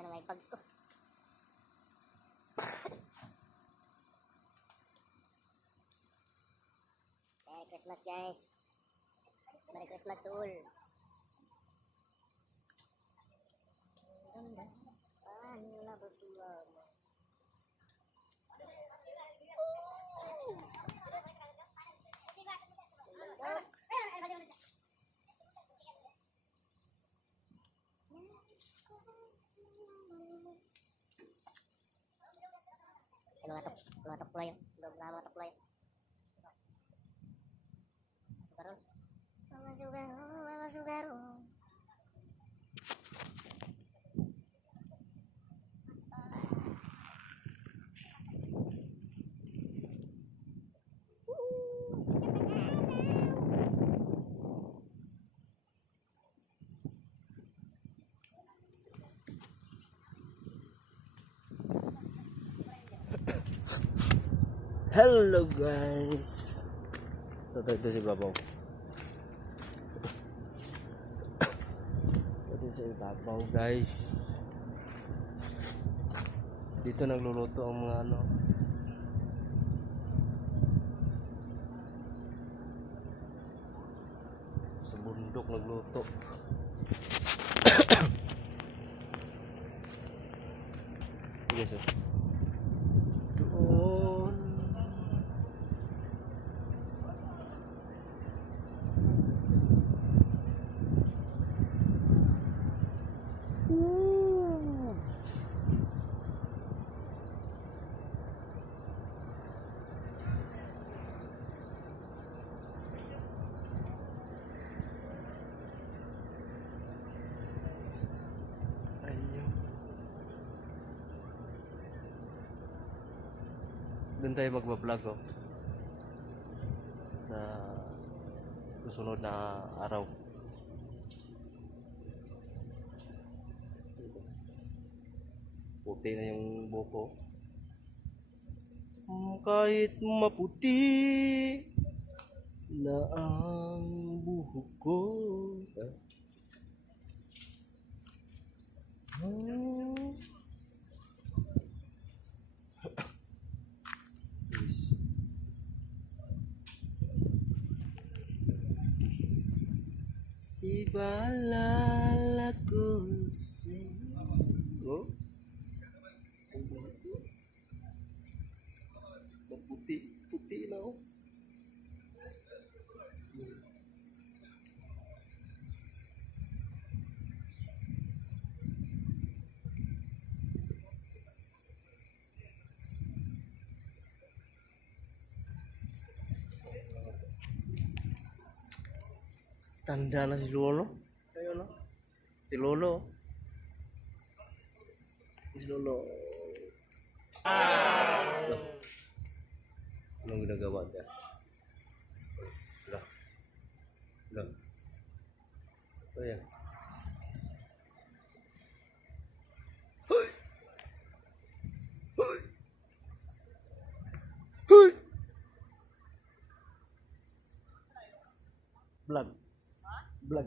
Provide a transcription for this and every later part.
na ng iPads ko. Merry Christmas guys. Merry Christmas to all. Ganda. Panlabas lang. Mga tuklay. Mga tuklay. Sugaro. Mga sugaro. Mga sugaro. Hello guys. Ito si Babaw. Ito si Babaw guys. Dito nagluluto ang mga ano. Sa bundok nagluto. Yes, sir. Doon. Doon tayo magbablog sa susunod na araw. Puti na yung buko. Kahit maputi na ang buhok ko. Ibalala ko sa'yo. Puti na oh. Tanda na si Lolo. Ayun no. Si Lolo. Si Lolo. Anong ginagawa niya? Lang. Oh yan. Hoy! Hoy! Hoy! Vlog. Vlog.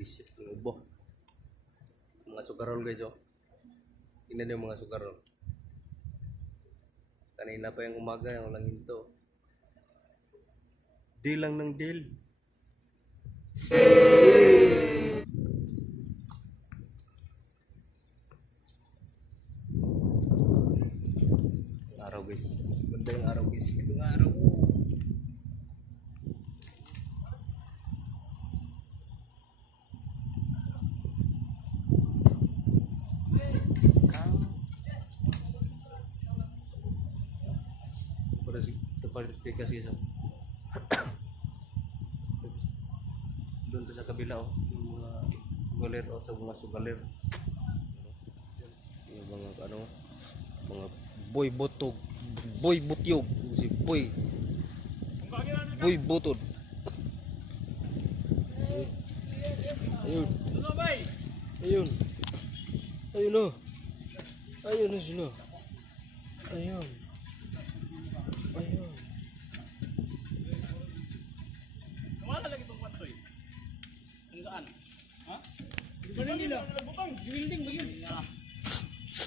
Isip ng ubo. Mga sugarol guys oh. Tingnan yung mga sugarol. Kanina pa yung umaga yung walang hinto. Deal lang ng deal. Araw guys. Ganda yung araw guys. Ganda yung araw. Pada spesifikasi guys. Doon sa kabila oh, yung mga galer oh, sa mga sugaler. Yung mga ano, mga boy butog, boy butyog, si boy butod. Ayun. Ayun. Ayun oh. Ayun na sila. Ayun. Ayun. Wala lagi itong kwantoy. Ang gaan. Ha? Di ba nila? Bukang, building ba yun?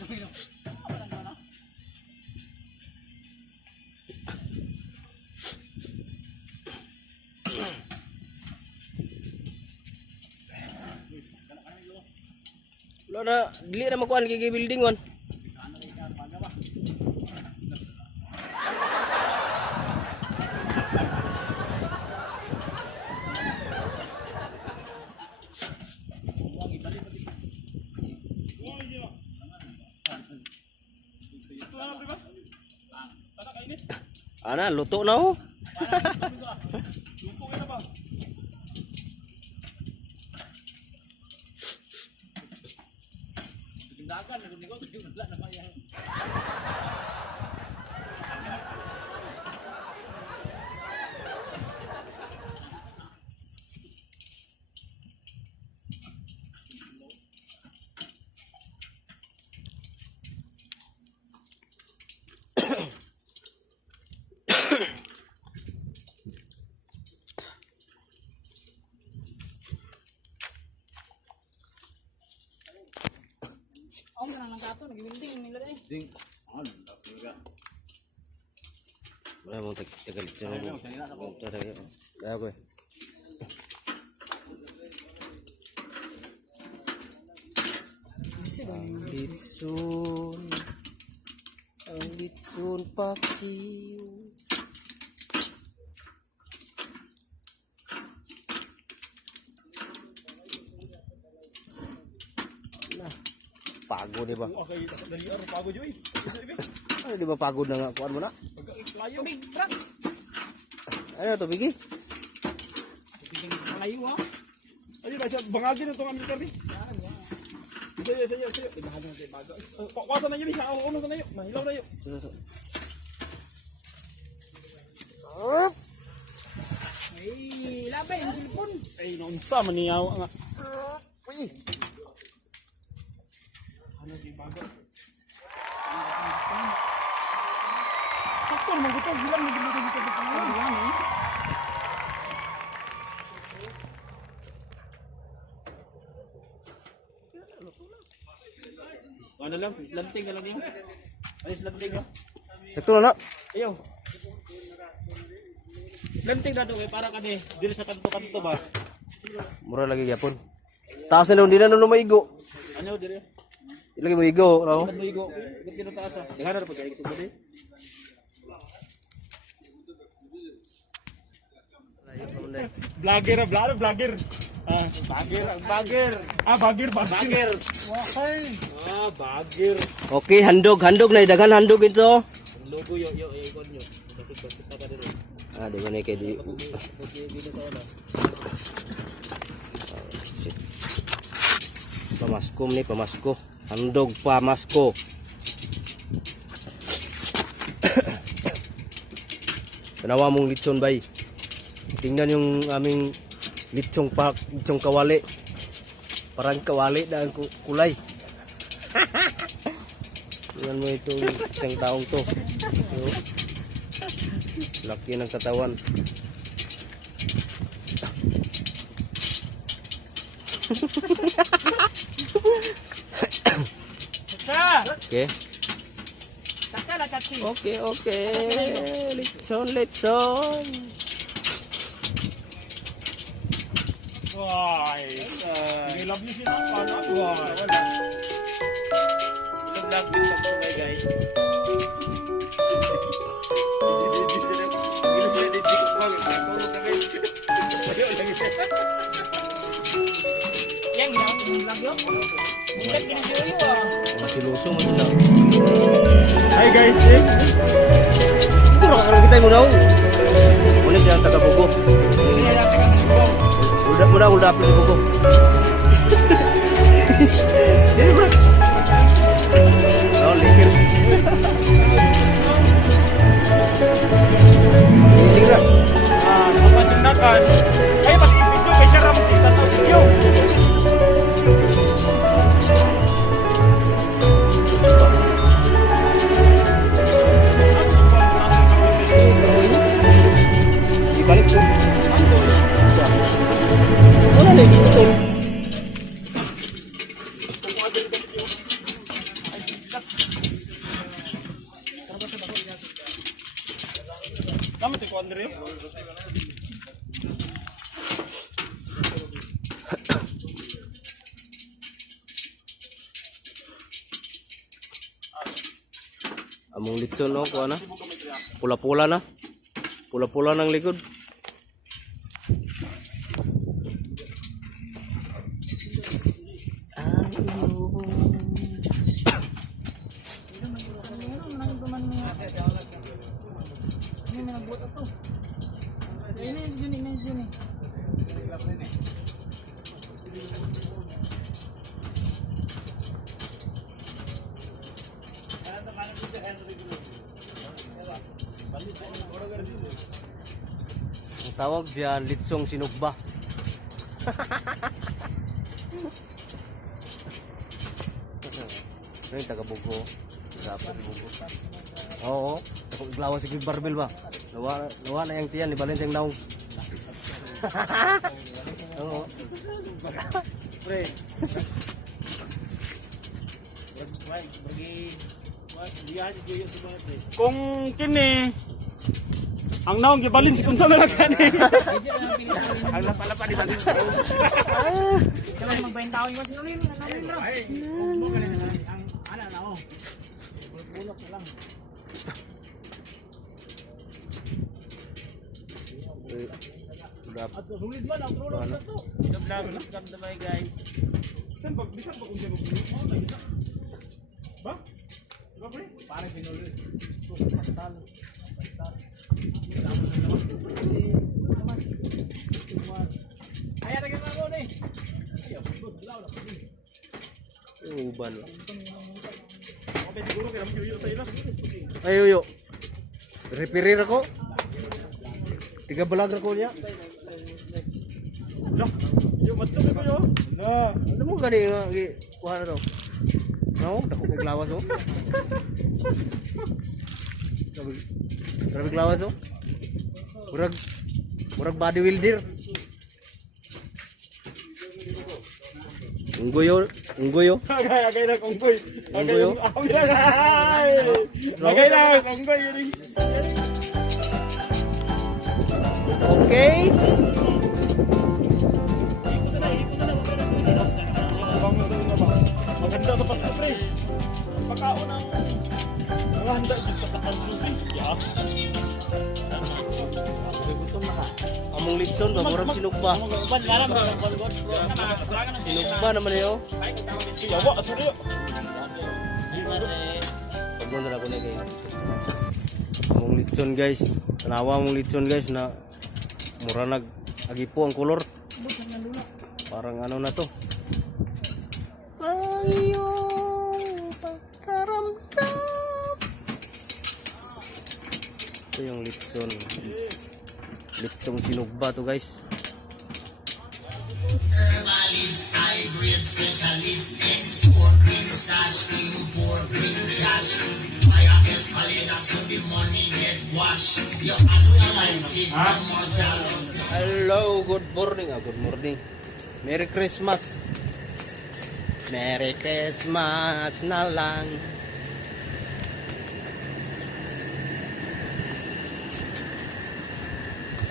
Wala naman ha? Wala na, dili na makuha lagi building one. Ana, luto na oh. Lupo ka na ba? Tindakan, nagunigot, wala na kaya. Ako na lang kato, nag-building nila eh. Ding. Ano, talaga. Wala mong tagal dito. Kaya ko eh. Ang litson paksiw. Nah, pagod di ba? Okay, dari araw pagod yun eh. Ay, di ba pagod na nga kuan mo na? Layo. Big trucks. Ano to, Bigi? Layo ha. Ay, ba siya bangagin na itong aming karbi. Saya. Ibahagi na tayo bago. Kuwasa na yun eh. Uno na yun. Mahilaw na yun. Ay, labay. Ang silpon. Ay, naunsa. Maniyaw nga. Uy. Ano yung bago? Sakto naman gusto. Sila nagbiluto dito sa pangalan. Yan eh. Ano lang, slanting ka lang yun. Ay, slanting yun. Sakto na na. Ayaw. Slanting na ito kayo para kami. Dili sa kanto-kanto ba? Mura lagi yapon. Taas na hindi na nuno maigo. Ano, dili? Ilagay mo igo, raw. Ikan mo igo. Ikan kino taas ha. Tingnan na po kayo sa gabi. Vlogger. Ah, bagger. Ah, bagger. Okay. Ah, bagger. Okay, handog na dagan handog ito. Logo yo ikon nyo. Basig-basig ta ka dito. Ah, di man kay di. Pamaskom ni pamasko. Handog pamasko. Tanawa mong litson bay. Tingnan yung aming litsong kawali. Parang kawali na ang kulay. Tingnan mo itong isang taong to. So, laki ng katawan. Cha! Okay. Chacha la chachi. Okay. Litson. Why? Nilab niyo si Nakana. Why? Wala. Vlog din sa mga guys. Yang vlog yo. Vlog din yo ah. Masiluso mo na. Hi guys. Puro ka kita mo daw. Muna siya ang taga-bugo. Udah upload di buku. Jadi bro. Oh, likir. Ini enggak. Ah, mapatindakan. Ay, mas video kay siya ramon kita na video. Tama ito ko, Andre. Among litson no, kuha na. Pula-pula na. Pula-pula ng likod. Ang tawag diyan litsong sinugba. Ano yung taga-Bugo? Dapat Bugo. Oo. Ako iglawa si Big Barbel ba? Nawa na yung tiyan ni Valentine naong. Oo. Pre. Kung kini ang naong gibalin si kunsa na lang kani. Ang lapalapa di saling. Sila magbayin tao yung sinulin. Ay, mo kanina ang ana na oh. Bulok na lang. At sulit man ang trolo na to. Welcome to my guys. Sen pag bisan pa kung sino mo na isa. Ba? Ba pre? Para sinulin. Pastal. Ay, ada ka mo ni. Ayo, good law na. Uban. Okay, siguro kaya mo yuyo sa ila. Ay, yo. Repirir ako. Tiga balag ako niya. Lah, yo matso ko yo. Na. Ano mo gani nga kuha na to? No, dako kay glawas oh. Grabe glawas oh. Murag bodybuilder. Unggoyo. Agay na konggoy. Unggoyo. Agay na konggoy yun. Okay. Maganda sa pasapre. Pagkaon ng mga handa dito sa pagkalusi. Yeah. Among litson ba murag sinugba. Sinugba naman yo. Yawa asuri. Pagmon na ko na guys. Among litson guys. Tanawa among litson guys na mura nag agipo ang kolor. Parang ano na to. Pangiyong pagkaramdam. Ito yung litson. Litsong sinugba to guys. Herbalist, high grade specialist, export green stash, import green cash. Maya Escalada, so the money get washed. Your advertise it, mortal. Hello, good morning. Good morning. Merry Christmas. Merry Christmas na lang.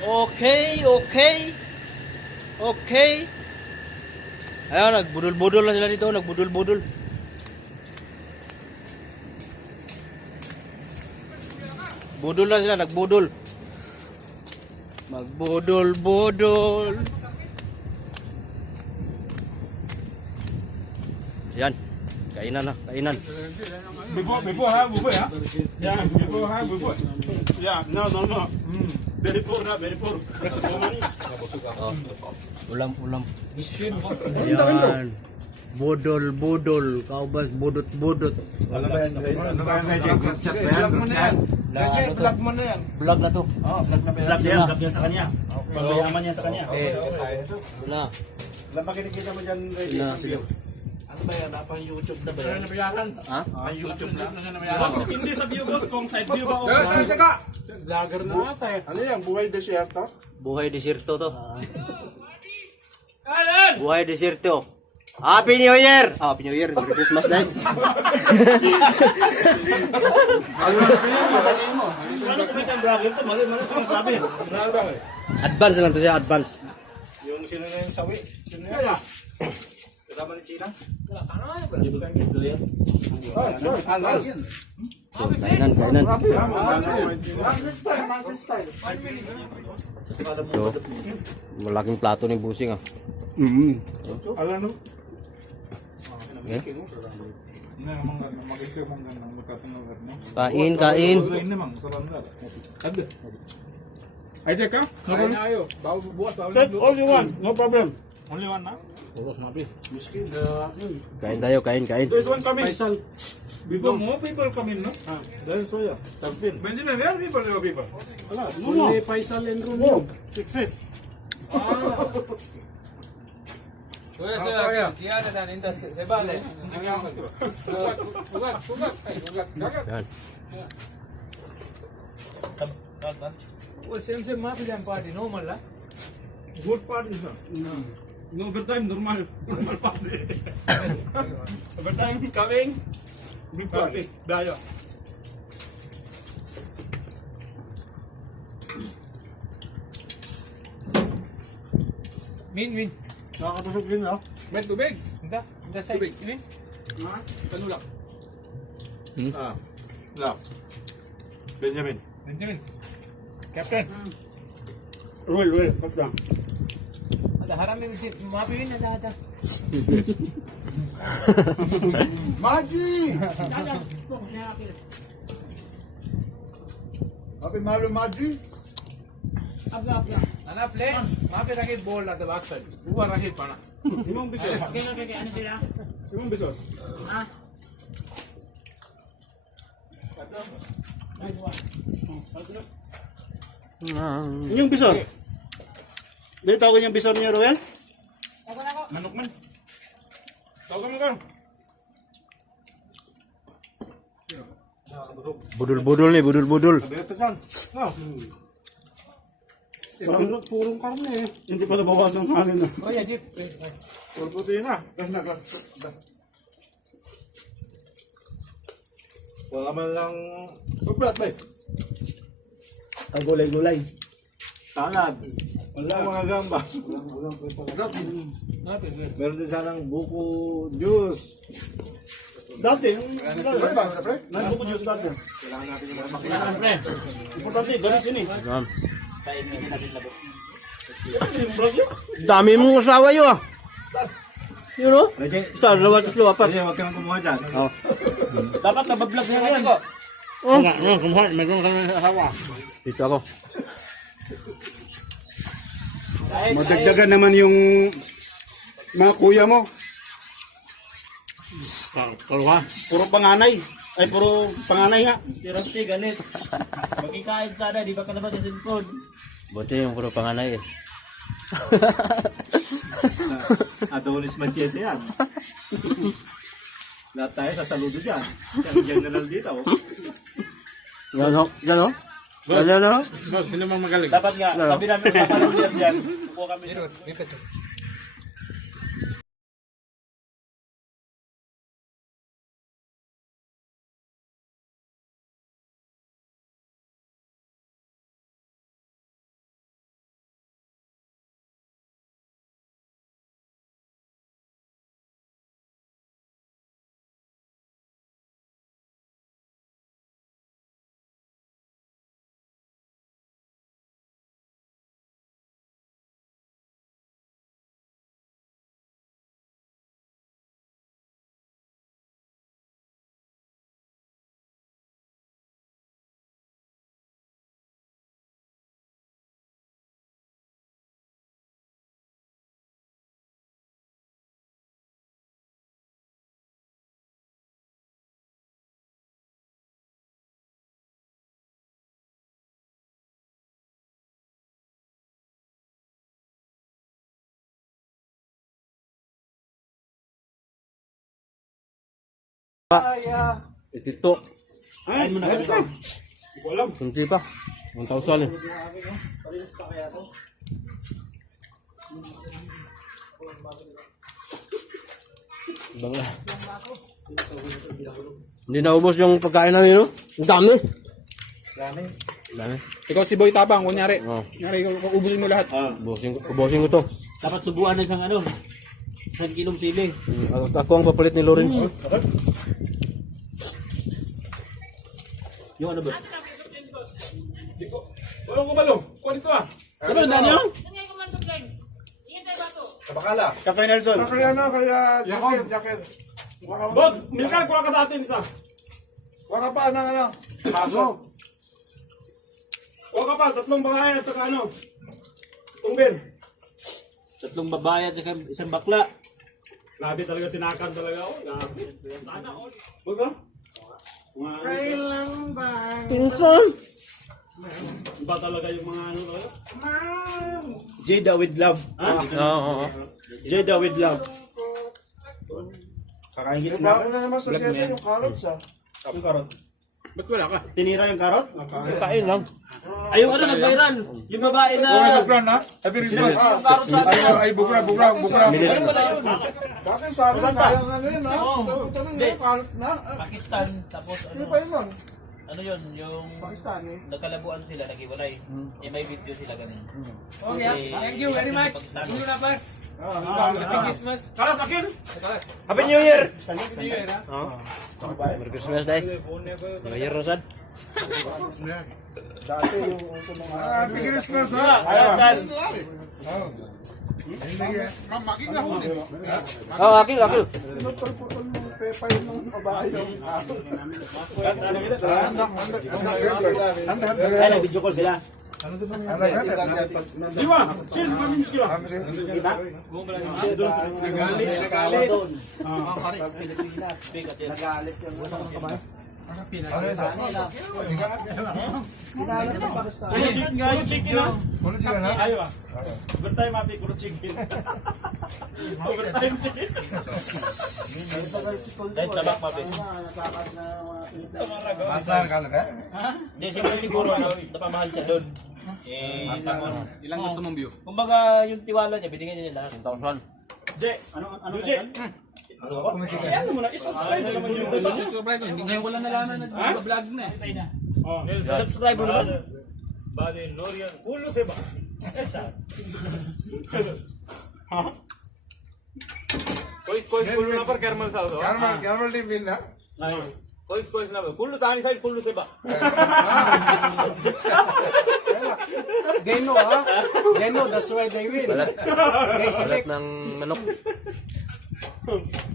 Okay. Ayun, nagbudol-budol na sila dito. Nagbudol-budol. Budol na sila, nagbudol. Magbudol-budol. Yan. Kainan na, kainan. Before ha, before ha. Yeah, before ha, before. Yeah, no. Very poor na, very poor. Oh. Ulam. Yan. Budol. Kaubas, budot. Ano ba yan? Vlog mo na yan. Vlog na to. Vlog yan sa kanya. Pagbayaman yan sa kanya. Na. Alam pa kinikita mo dyan, Reggie. Na, sige. Ano ba yan? Apa YouTube na ba yan? Ha? Ang YouTube na? Boss, hindi sa view, boss. Kung side view ba o... Vlogger na ata eh. Ano yan? Buhay desierto? Buhay desierto to. Buhay desierto. Happy New Year! Oh, Happy New Year. Merry Christmas din. Ano kung may kang bracket to? Mali sinasabi. Advance lang to siya, advance. Yung sino na yung sawi? Sino na? Kasama ni China? Ito yan. So, kainan. So, malaking plato ni Busing ah. Alam no? Okay. Hindi naman mag-isip mong ganang magkatanong no? Kain. Kain naman, sa bangga. Ada. Ay, teka. Kain na kayo. Bukas, Take all you want, no problem. Only one na? Kain tayo, kain. There's one coming. Before more people come in, no? That's why. Tampin. Benjamin, where are people? There are people. Wala. No. Faisal and Romeo. 6 feet. Kuya, sir, kaya na dan, intas, se vale. Ugat. Yan. Well, same mapi dan party, normal lah. Good party, sir. No overtime, normal party. Overtime coming. Big party. Dayo. Min. Nakakatusok din, no? May tubig. Hindi sa tubig. Ini? Panulak. Ah. Lock. Benjamin. Captain. Roll. Pag lang. Ada haram yung mapi yun, ada. Maggi! Happy Malu Maggi? Anak play, mapi rakit ball at the backside. Bukan rakit pana. Imong bisor. Imong bisor. Inyong bisor. Dili tawag yung bisor niyo, Roel? Manok man. Tawag mo ka. Budul nih, budul. Ito kan. Purong karne eh. Hindi pa nabawasan ng hangin. Oh ya, Jeep. Puro puti na. Wala man lang Pagplat ba? ang gulay-gulay. Salad. Wala mga gamba. Meron din sanang buko juice. Dati, yung Ano ba? Ano pre? buko juice dati. Kailangan pre. Importante, ganit yun eh. Yan. Yung brand yun. Dami mong asawa yun ah. Yun oh. Rejay, Isa, dalawa, tatlo, apat. huwag ka nang kumuha dyan. Oh. Dapat nabablog na yan. Kumuha, mayroon kami asawa. Dito ako. Madagdagan naman yung mga kuya mo. Puro panganay. Ay, puro panganay nga. Tirasti, ganit. Magkikain sana, di ba ka naman sa sinpod? Buti yung puro panganay eh. Adonis Machete yan. Lahat tayo sa saludo dyan. Yung general dito. Yan o. Yan o. Dapat nga, sabi namin sa paludo dyan. Kukuha kami dito. Dito. Ay, mo na ka. Walang. Kunti pa. 1,000 eh. Ibang na. Hindi naubos yung pagkain namin, no? Ang dami. Dami. Ikaw si Boy Tapang, kunyari. Oh. Kunyari, ubusin mo lahat. Ubusin ko to. Dapat subuan na isang ano. Isang kilong siling. Ako ang papalit ni Lawrence. Yung ano ba? Walang kumalong. Kuha dito ah. Sabi na niyo? Kaya Nelson. Kaya na, kaya Jacker. Boss, Milkan, kuha ka sa atin isa. Kuha ka pa, ano. Paso. Kuha ka pa, 3 babae at saka ano. Tungbil. 3 babae at saka isang bakla. Grabe talaga, sinakan talaga. Oh, grabe. Sana all. Huwag ka? Kailan ba? Pinsan! Iba talaga yung mga ano talaga. Jada with love. Oo. Jada with love. Kakaingit na. Black man. Yung karot. Ba't wala ka? Tinira yung karot? Kain lang. Ay, yung ano nag-viral. Yung babae na... na? Happy Christmas. Yung karot sa akin. Ay, bukra. Ano pala yun? Bakit sabi na kaya nga yun, ha? Oo. Ito lang yung carrots na. Pakistan. Tapos Ano pa ano... yun? Ano yun? Yung... Pakistani. Nagkalabuan sila, naghiwalay. Eh, may video sila ganun. Okay, thank you very much. Ulo na pa. Happy Christmas. Kalas, akin! Happy New Year! New Year, ha? Merry Christmas, day. New Year, Rosad. Happy Christmas, ha? Ayan, Oh, akil. Ay, nag-video call sila. Diwa! Chill! Mamimis kila! Puro chicken ha? Ayaw ah. Overtime happy, puro chicken. Overtime. Dahil sabak mabi. Master ka na Hindi, siguro napamahal siya doon. Ilang gusto mong view? Kumbaga, yung tiwala niya, binigyan niya lahat. 1,000. Je! Ano Je? Ano mo na? Isubscribe na naman yung Hindi ngayon ko lang nalaman na nag-vlog na eh. Subscribe mo naman. Bade Lorian Pulo seba. Kois pulo na par caramel sauce. Caramel TV na. Kois na. Pulo tani side pulo seba. They know, ha? They know, that's why they win. Balat ng manok.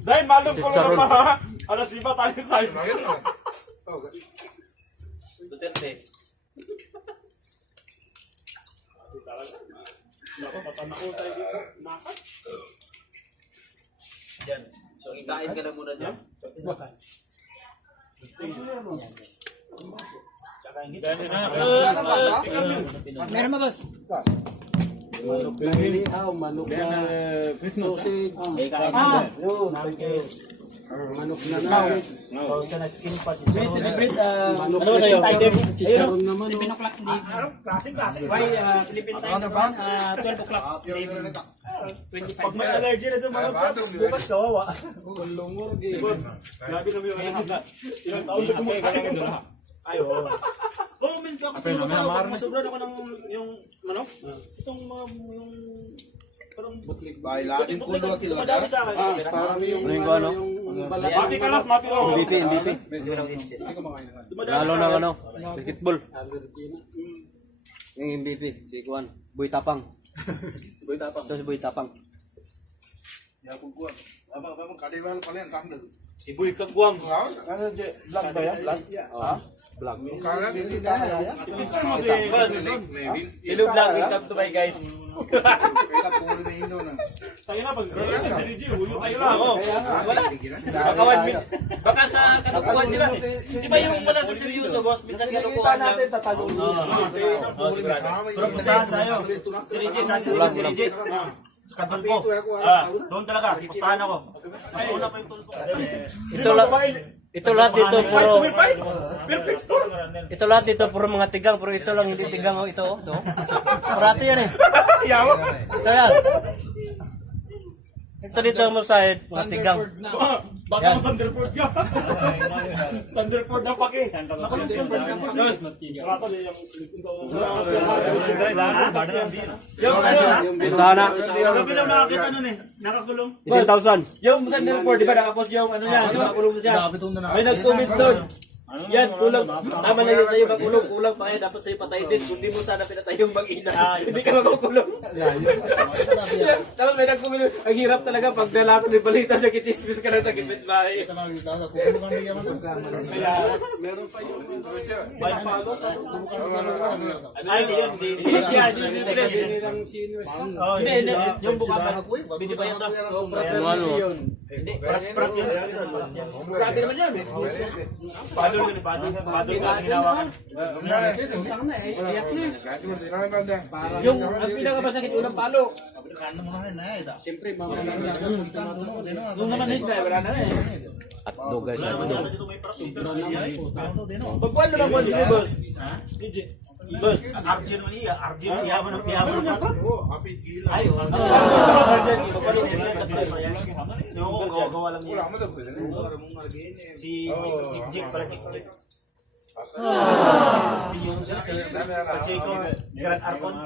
Dahil malum ko lang pa. Alas 5 tayo side. Duterte. Nako, pasanakol tayo dito. Nakat. Diyan. So, ikain ka na muna dyan. Meron ba, boss? Manok na sausage. Manok na naw. Sa na skin pa. May celebrate, Ano ba na yun? chicharon naman. 7 o'clock in the evening. Why, Philippine time naman, 12 o'clock in the evening. 25 Pag may allergy na itong mga props, bukas kawawa. Grabe kami yung allergy. Ilang taon na kumakain. Ay, oo. Comment ka kung masobra ako ng yung ano? Itong mga yung parang Bahay lahat yung pulo kilo. madami sa akin. Parang yung Ano? Mati ka las, mati ko. MVP. Lalo ng ano, basketball. Yung MVP, si Kuan. Boy Tapang. Ito si Boy Tapang. Si Boy Kagwang. Ano, Je? Vlog ba yan? Vlog? Vlog. Kala, hindi na. Picture mo si Hello vlog, welcome to my guys. Kaya pulo na ino na. tayo na. Pag si Reggie, huyo tayo na. Ako, wala. Baka 1 minute. Baka sa kanukuhan nila. Di ba yung wala sa seryoso, boss? Minsan kanukuhan lang. Pero pustahan sa'yo. Si Reggie, saan si Reggie? Katong ko. Doon talaga, pustahan ako. Mas una pa yung tulpo. Ito lahat dito puro ito lahat dito puro mga tigang, pero ito lang hindi tigang, oh, ito. Parati yan eh. Ito yan. Ito dito mo side, mga tigang. Baka mo Thunderbolt ka. Thunderbolt na paki. Nakulong siya Thunderbolt. Karata din yung Yung ano, Bintana. Gabi lang nakakita nun eh. Nakakulong. 18,000. yung Thunderbolt, di ba nakapos yung ano niya, nakakulong na siya. May nag-comment doon. Yan, kulang. Tama na yun sa'yo makulong. Kulang pa yan. Dapat sa'yo patay din. Kung di mo sana pinatay yung mag-ina, hindi ka makukulong. Tapos may nag-comment. Ang hirap talaga pag nalaman yung balita, nag-chismis ka lang sa gipit bahay. Ay, hindi yun. Hindi siya. Hindi, yung buka ba? Hindi ba yan? Ano? Grabe naman yun. Padol ka ginawa ka. Yung ang pinakamasakit unang palo. Nung naman hit na, wala na eh. Atdo guys. Pagkuhan naman mo, hindi boss. Boss. Arjun mo niya. Arjun mo niya. Yaman na pa. Ay, yung gawa lang niya. Si Jik pala Jik. Pacheco, Grand Arcon.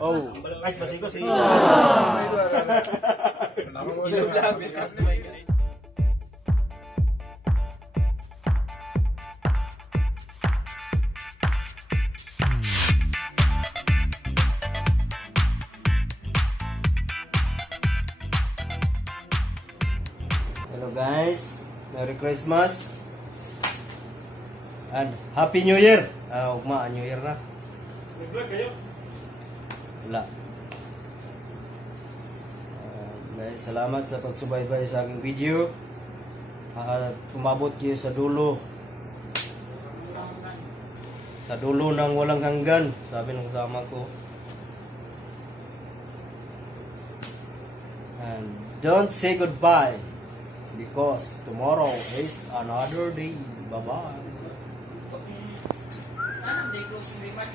Oh. Ay, si Pacheco si... Hello guys. Merry Christmas. And Happy New Year. Ugma, New Year na. Wala. Guys, salamat sa pagsubaybay sa aking video. Umabot kayo sa dulo. Sa dulo ng walang hanggan, sabi ng kasama ko. And don't say goodbye because tomorrow is another day. Bye-bye.